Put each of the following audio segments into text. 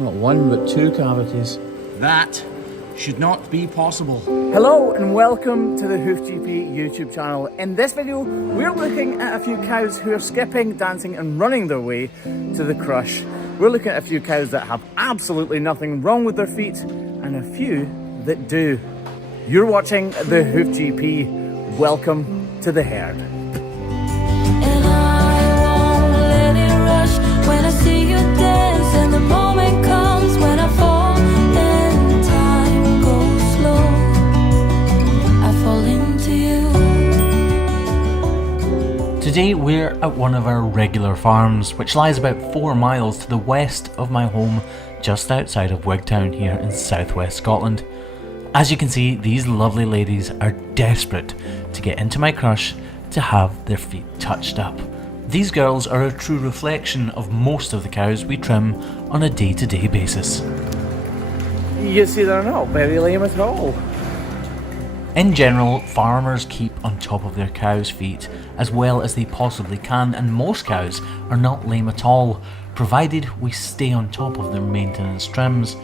Not one, but two cavities. That should not be possible. Hello and welcome to the Hoof GP YouTube channel. In this video, we're looking at a few cows who are skipping, dancing and running their way to the crush. We're looking at a few cows that have absolutely nothing wrong with their feet and a few that do. You're watching the Hoof GP. Welcome to the herd. And I won't let it rush when I see you dance, and the moment comes when I fall and time goes slow. I fall into you. Today we're at one of our regular farms, which lies about 4 miles to the west of my home, just outside of Wigtown here in southwest Scotland. As you can see, these lovely ladies are desperate to get into my crush to have their feet touched up. These girls are a true reflection of most of the cows we trim on a day-to-day basis. You see, they're not very lame at all. In general, farmers keep on top of their cows' feet as well as they possibly can, and most cows are not lame at all, provided we stay on top of their maintenance trims.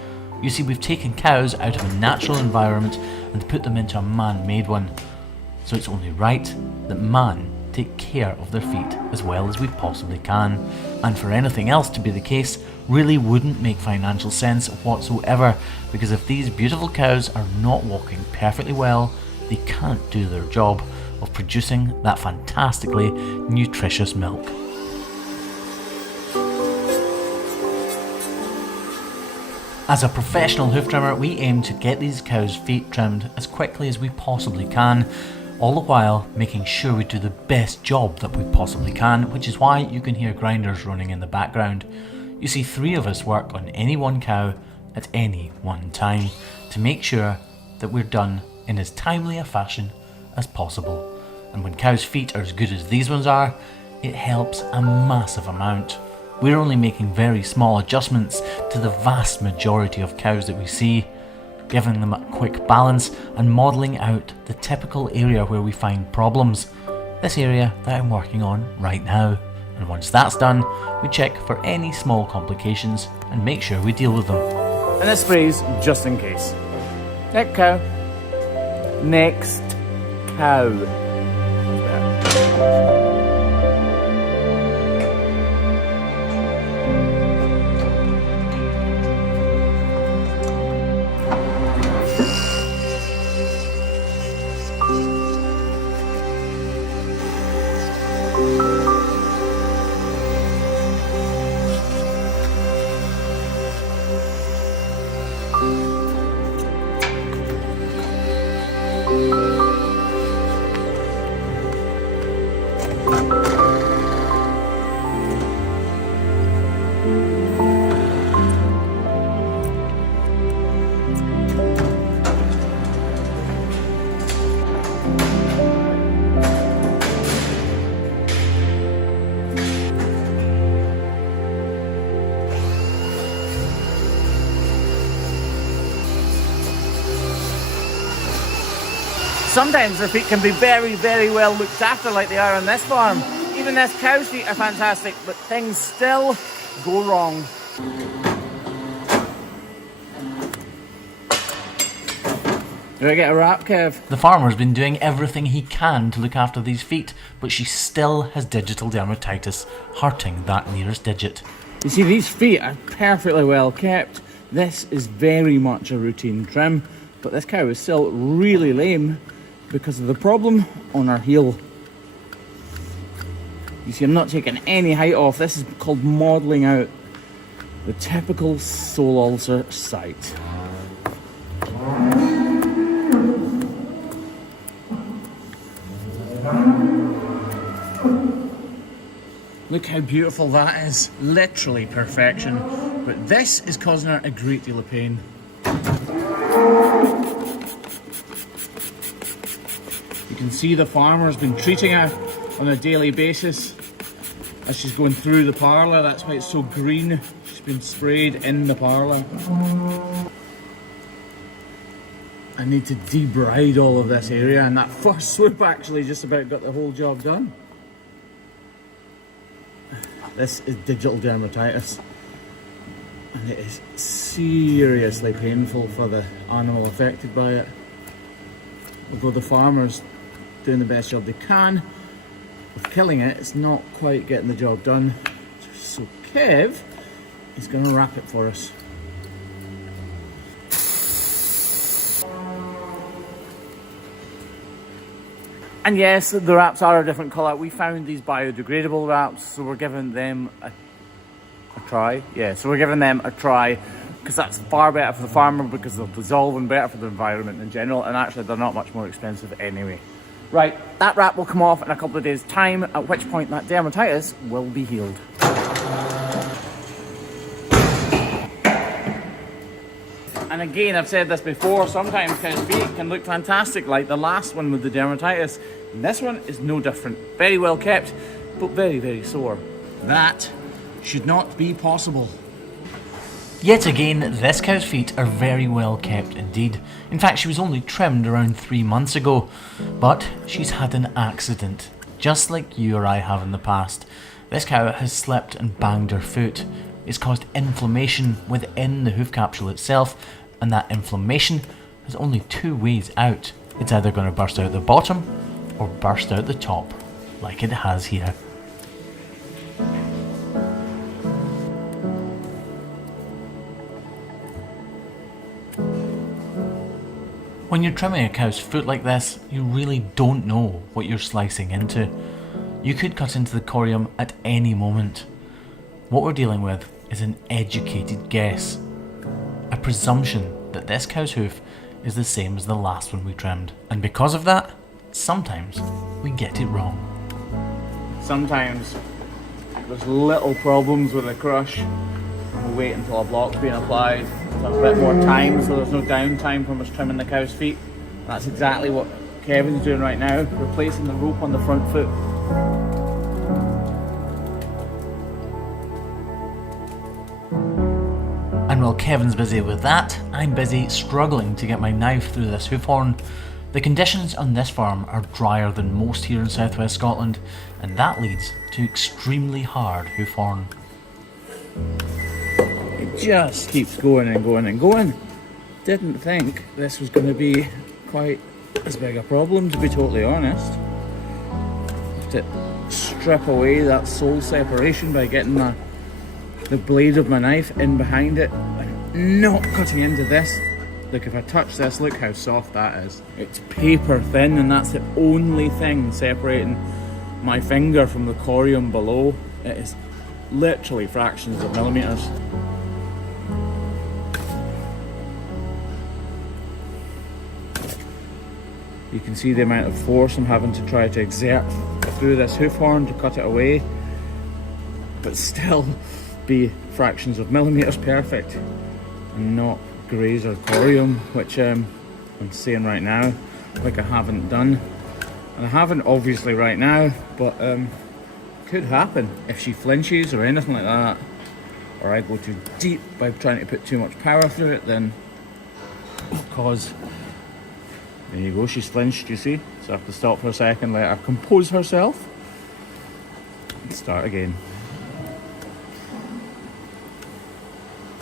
You see, we've taken cows out of a natural environment and put them into a man-made one. So it's only right that man take care of their feet as well as we possibly can. And for anything else to be the case really wouldn't make financial sense whatsoever, because if these beautiful cows are not walking perfectly well, they can't do their job of producing that fantastically nutritious milk. As a professional hoof trimmer, we aim to get these cows' feet trimmed as quickly as we possibly can, all the while making sure we do the best job that we possibly can, which is why you can hear grinders running in the background. You see, 3 of us work on any one cow at any one time to make sure that we're done in as timely a fashion as possible. And when cows' feet are as good as these ones are, it helps a massive amount. We're only making very small adjustments to the vast majority of cows that we see, giving them a quick balance and modelling out the typical area where we find problems. This area that I'm working on right now. And once that's done, we check for any small complications and make sure we deal with them. And this sprays just in case. Next cow. Next cow. Sometimes their feet can be very, very well looked after like they are on this farm. Even this cow's feet are fantastic, but things still go wrong. Do I get a wrap, Kev? The farmer's been doing everything he can to look after these feet, but she still has digital dermatitis, hurting that nearest digit. You see, these feet are perfectly well kept. This is very much a routine trim, but this cow is still really lame because of the problem on her heel. You see, I'm not taking any height off. This is called modelling out the typical sole ulcer site. Look how beautiful that is. Literally perfection. But this is causing her a great deal of pain. You can see the farmer's been treating her on a daily basis as she's going through the parlour. That's why it's so green. She's been sprayed in the parlour. I need to debride all of this area, and that first swoop actually just about got the whole job done. This is digital dermatitis. And it is seriously painful for the animal affected by it. Although the farmer's doing the best job they can of killing it, it's not quite getting the job done. So Kev is going to wrap it for us. And yes, the wraps are a different colour. We found these biodegradable wraps, so we're giving them a try. Yeah, so we're giving them a try because that's far better for the farmer because they'll dissolve and better for the environment in general, and actually they're not much more expensive anyway. Right, that wrap will come off in a couple of days' time, at which point that dermatitis will be healed. And again, I've said this before, sometimes cow's feet can look fantastic, like the last one with the dermatitis. And this one is no different. Very well kept, but very, very sore. That should not be possible. Yet again, this cow's feet are very well kept indeed. In fact, she was only trimmed around 3 months ago, but she's had an accident, just like you or I have in the past. This cow has slipped and banged her foot. It's caused inflammation within the hoof capsule itself, and that inflammation has only 2 ways out. It's either going to burst out the bottom or burst out the top, like it has here. When you're trimming a cow's foot like this, you really don't know what you're slicing into. You could cut into the corium at any moment. What we're dealing with is an educated guess. A presumption that this cow's hoof is the same as the last one we trimmed. And because of that, sometimes we get it wrong. Sometimes there's little problems with the crush. We'll wait until a block's being applied. So a bit more time, so there's no downtime from us trimming the cow's feet. That's exactly what Kevin's doing right now, replacing the rope on the front foot. And while Kevin's busy with that, I'm busy struggling to get my knife through this hoof horn. The conditions on this farm are drier than most here in southwest Scotland, and that leads to extremely hard hoof horn. It just keeps going and going and going. Didn't think this was going to be quite as big a problem, to be totally honest. Have to strip away that sole separation by getting the blade of my knife in behind it and not cutting into this. Look, if I touch this, look how soft that is. It's paper thin, and that's the only thing separating my finger from the corium below. It is literally fractions of millimeters. You can see the amount of force I'm having to try to exert through this hoof horn to cut it away, but still be fractions of millimeters perfect and not graze or corium, which I'm saying right now like I haven't done, and I haven't obviously right now, but could happen if she flinches or anything like that, or I go too deep by trying to put too much power through it, then cause. There you go, she's flinched, you see? So I have to stop for a second, let her compose herself, and start again.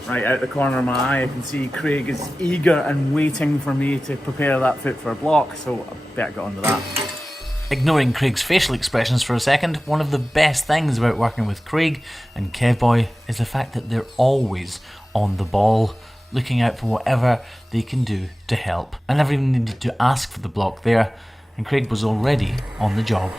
Right out the corner of my eye, I can see Craig is eager and waiting for me to prepare that foot for a block, so I better get on to that. Ignoring Craig's facial expressions for a second, one of the best things about working with Craig and Kevboy is the fact that they're always on the ball, looking out for whatever they can do to help. I never even needed to ask for the block there, and Craig was already on the job.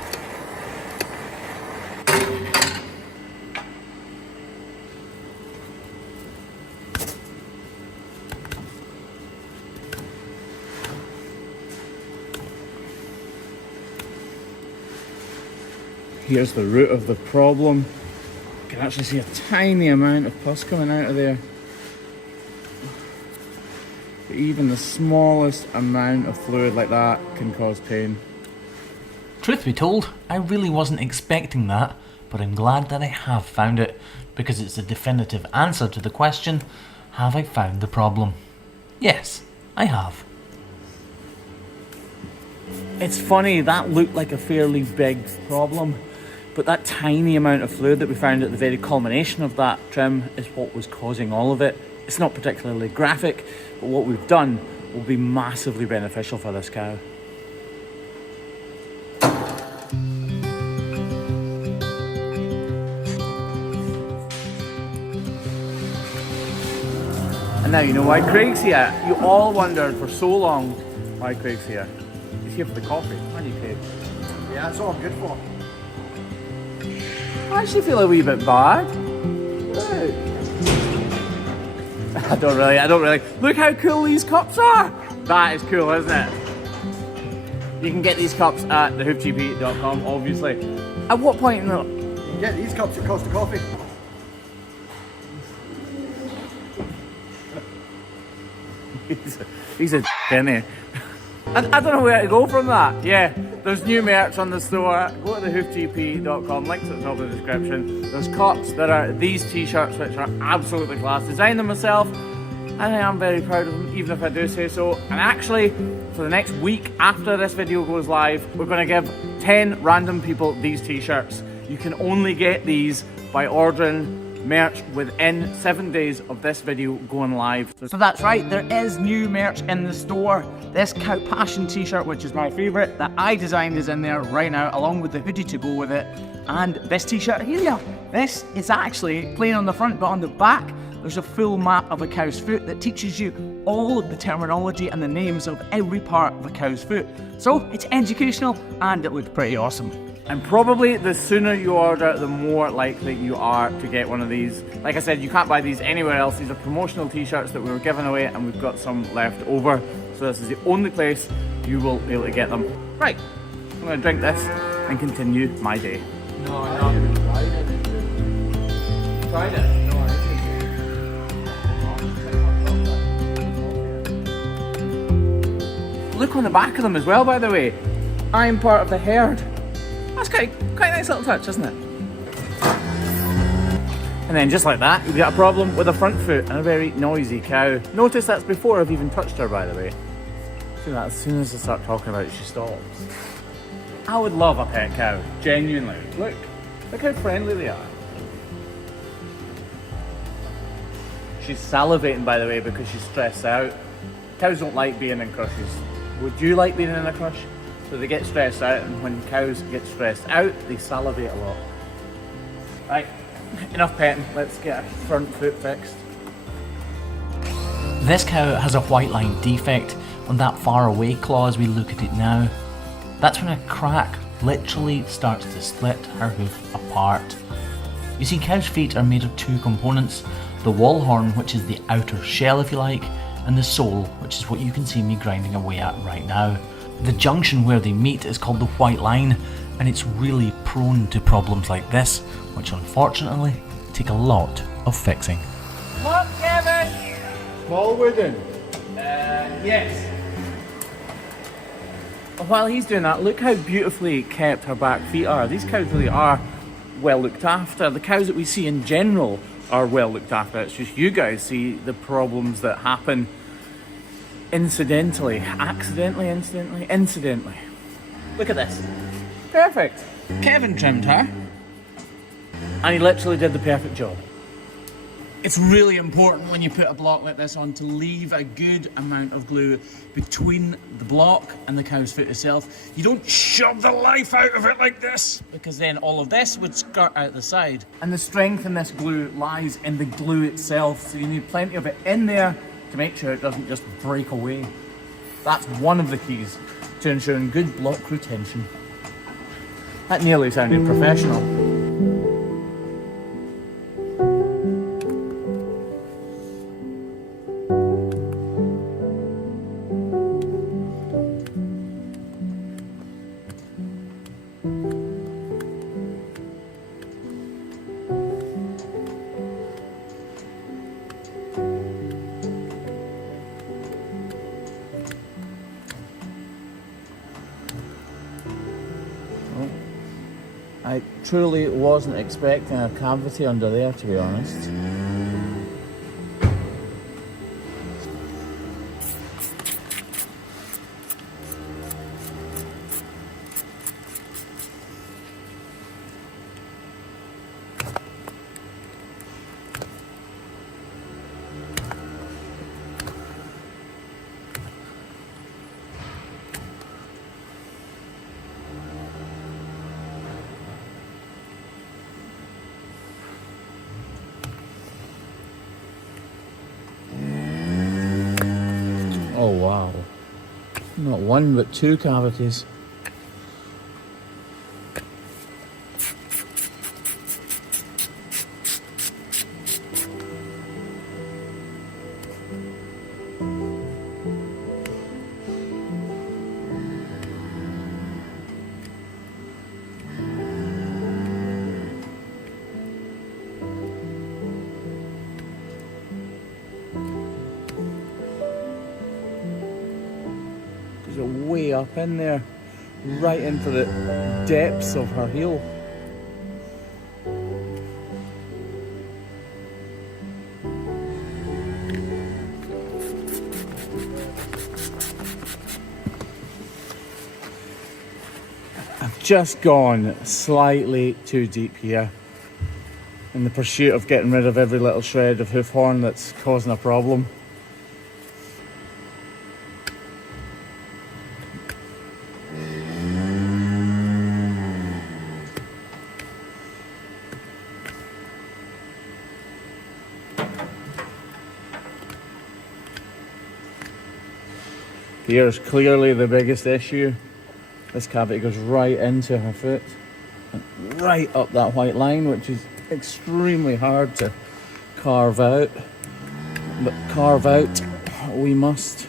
Here's the root of the problem. You can actually see a tiny amount of pus coming out of there. But even the smallest amount of fluid like that can cause pain. Truth be told, I really wasn't expecting that, but I'm glad that I have found it, because it's a definitive answer to the question, have I found the problem? Yes, I have. It's funny, that looked like a fairly big problem, But that tiny amount of fluid that we found at the very culmination of that trim is what was causing all of it. It's not particularly graphic, but what we've done will be massively beneficial for this cow. And now you know why Craig's here. You all wondered for so long why Craig's here. He's here for the coffee, aren't you, Craig? Yeah, that's all I'm good for. I actually feel a wee bit bad. I don't really. Look how cool these cups are. That is cool, isn't it? You can get these cups at thehoofgp.com, obviously. At what point in the... You can get these cups at Costa Coffee. He's a isn't he? I don't know where to go from that. Yeah, there's new merch on the store. Go to thehoofgp.com, links at the top of the description. There's cups that are these t-shirts, which are absolutely class. Designed them myself, and I am very proud of them, even if I do say so. And actually, for the next week after this video goes live, we're going to give 10 random people these t-shirts. You can only get these by ordering merch within 7 days of this video going live. So that's right, there is new merch in the store. This Cow Passion t-shirt, which is my favourite, that I designed, is in there right now, along with the hoodie to go with it. And this t-shirt here, this is actually plain on the front, but on the back, there's a full map of a cow's foot that teaches you all of the terminology and the names of every part of a cow's foot. So it's educational and it looks pretty awesome. And probably the sooner you order, the more likely you are to get one of these. Like I said, you can't buy these anywhere else. These are promotional t-shirts that we were giving away and we've got some left over. So this is the only place you will be able to get them. Right, I'm going to drink this and continue my day. No, I haven't tried it. Tried it? No, I didn't. Look on the back of them as well, by the way. I'm part of the herd. That's quite a nice little touch, isn't it? And then just like that, you've got a problem with a front foot and a very noisy cow. Notice that's before I've even touched her, by the way. See that, as soon as I start talking about it, she stops. I would love a pet cow, genuinely. Look how friendly they are. She's salivating, by the way, because she's stressed out. Cows don't like being in crushes. Would you like being in a crush? So they get stressed out, and when cows get stressed out, they salivate a lot. Right, enough petting, let's get our front foot fixed. This cow has a white line defect on that far away claw as we look at it now. That's when a crack literally starts to split her hoof apart. You see, cow's feet are made of two components, the wall horn, which is the outer shell if you like, and the sole, which is what you can see me grinding away at right now. The junction where they meet is called the white line, and it's really prone to problems like this, which unfortunately take a lot of fixing. Come on, Kevin! Small wooden. Yes. While he's doing that, look how beautifully kept her back feet are. These cows really are well looked after. The cows that we see in general are well looked after. It's just you guys see the problems that happen incidentally. Look at this. Perfect. Kevin trimmed her, and he literally did the perfect job. It's really important when you put a block like this on to leave a good amount of glue between the block and the cow's foot itself. You don't shove the life out of it like this, because then all of this would skirt out the side. And the strength in this glue lies in the glue itself, so you need plenty of it in there to make sure it doesn't just break away. That's one of the keys to ensuring good block retention. That nearly sounded professional. I truly wasn't expecting a cavity under there, to be honest. Oh wow. Not one but two cavities. Way up in there, right into the depths of her heel. I've just gone slightly too deep here in the pursuit of getting rid of every little shred of hoof horn that's causing a problem. Here's clearly the biggest issue. This cavity goes right into her foot and right up that white line, which is extremely hard to carve out. But carve out we must.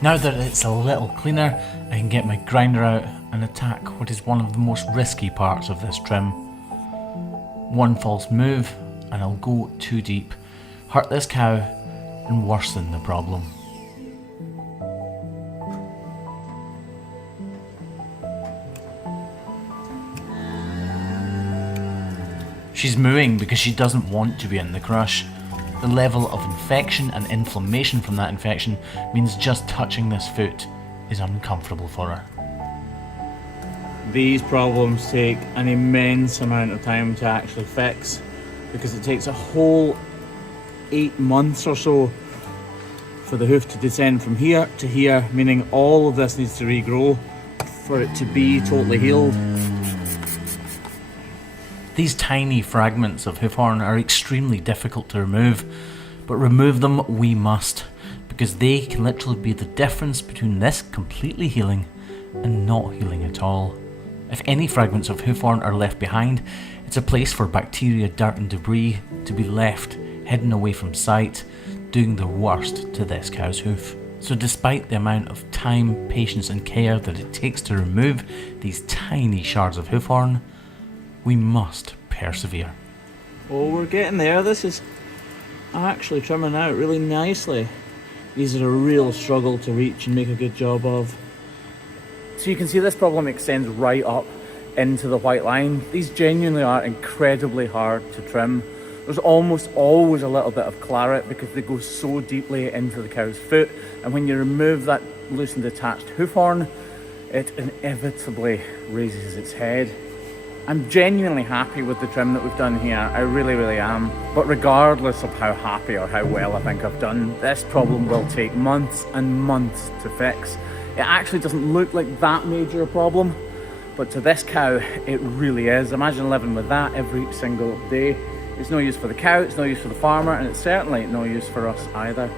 Now that it's a little cleaner, I can get my grinder out and attack what is one of the most risky parts of this trim. One false move and I'll go too deep, hurt this cow and worsen the problem. She's mooing because she doesn't want to be in the crush. The level of infection and inflammation from that infection means just touching this foot is uncomfortable for her. These problems take an immense amount of time to actually fix because it takes a whole 8 months or so for the hoof to descend from here to here, meaning all of this needs to regrow for it to be totally healed. These tiny fragments of hoof horn are extremely difficult to remove, but remove them we must, because they can literally be the difference between this completely healing and not healing at all. If any fragments of hoof horn are left behind, it's a place for bacteria, dirt and debris to be left hidden away from sight, doing the worst to this cow's hoof. So despite the amount of time, patience and care that it takes to remove these tiny shards of hoof horn, we must persevere. Oh, we're getting there. This is actually trimming out really nicely. These are a real struggle to reach and make a good job of. So you can see this problem extends right up into the white line. These genuinely are incredibly hard to trim. There's almost always a little bit of claret because they go so deeply into the cow's foot, and when you remove that loose and detached hoof horn, it inevitably raises its head. I'm genuinely happy with the trim that we've done here, I really, really am. But regardless of how happy or how well I think I've done, this problem will take months and months to fix. It actually doesn't look like that major a problem, but to this cow, it really is. Imagine living with that every single day. It's no use for the cow, it's no use for the farmer, and it's certainly no use for us either.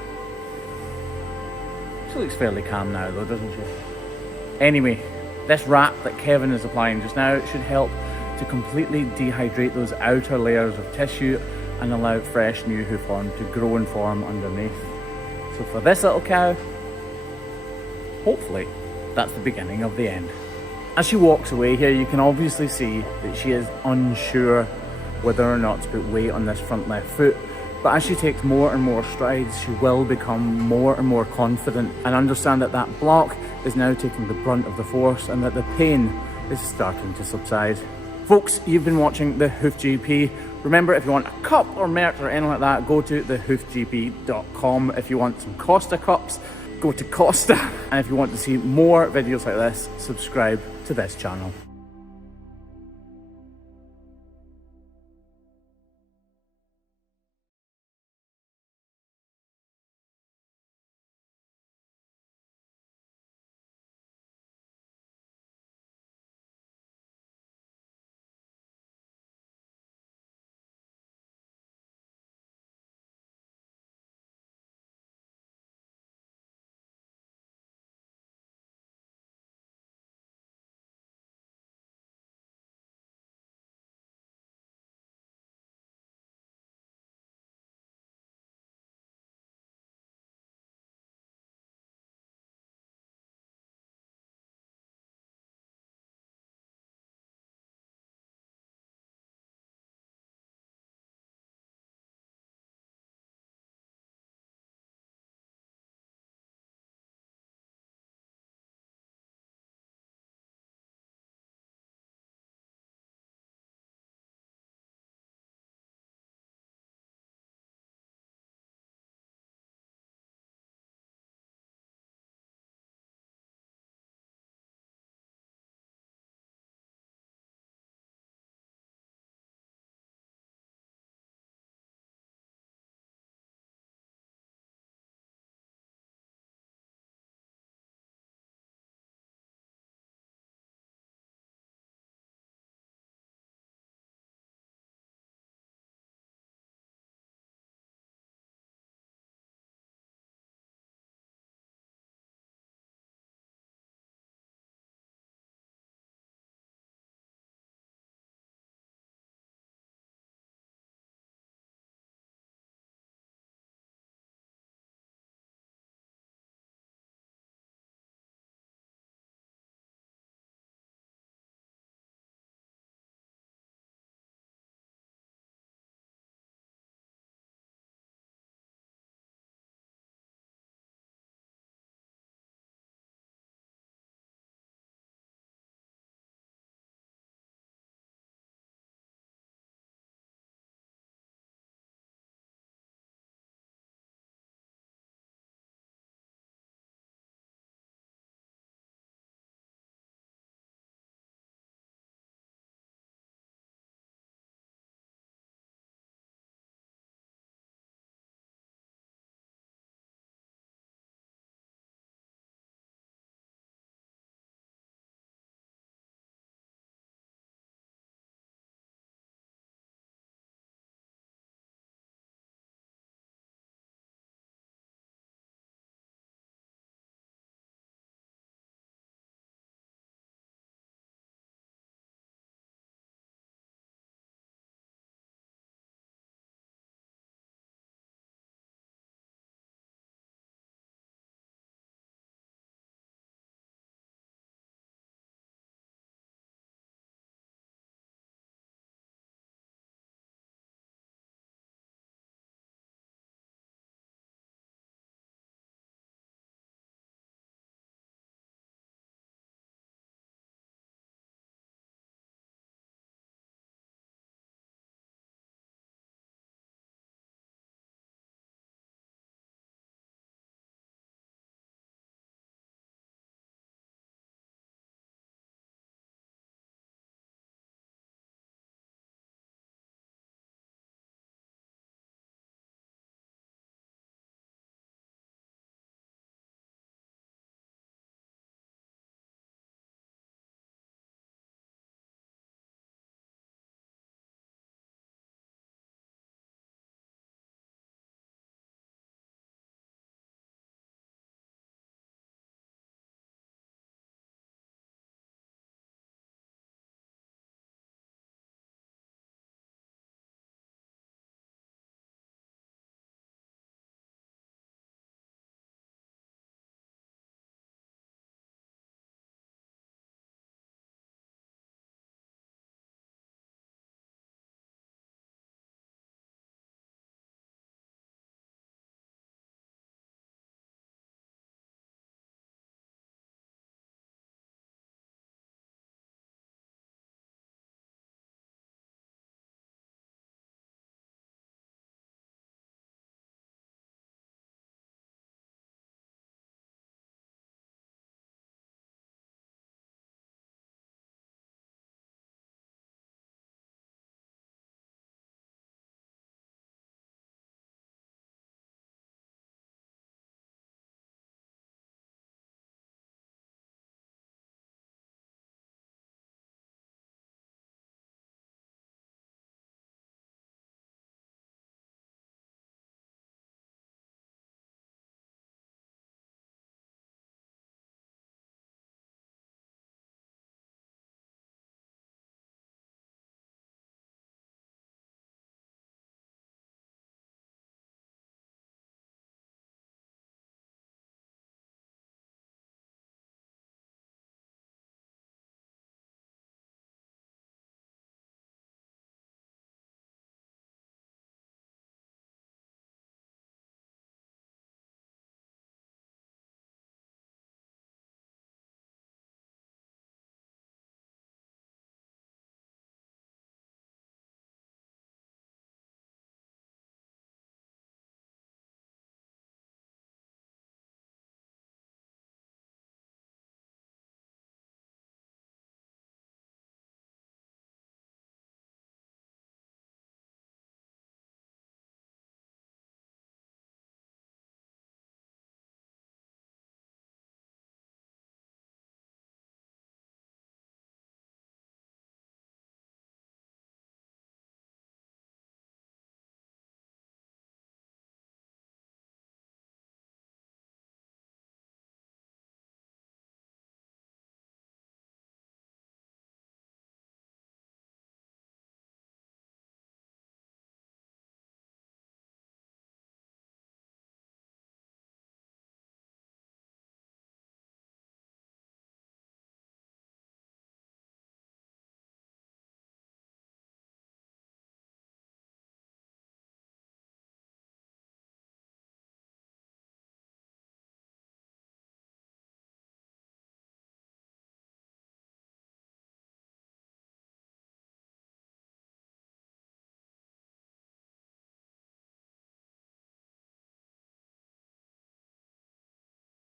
She looks fairly calm now though, doesn't she? Anyway, this wrap that Kevin is applying just now should help to completely dehydrate those outer layers of tissue and allow fresh new hoof horn to grow and form underneath. So for this little cow, hopefully that's the beginning of the end. As she walks away here, you can obviously see that she is unsure whether or not to put weight on this front left foot, but as she takes more and more strides, she will become more and more confident and understand that that block is now taking the brunt of the force and that the pain is starting to subside. Folks, you've been watching the Hoof GP. Remember, if you want a cup or merch or anything like that, go to thehoofgp.com. If you want some Costa cups, go to Costa. And if you want to see more videos like this, subscribe to this channel.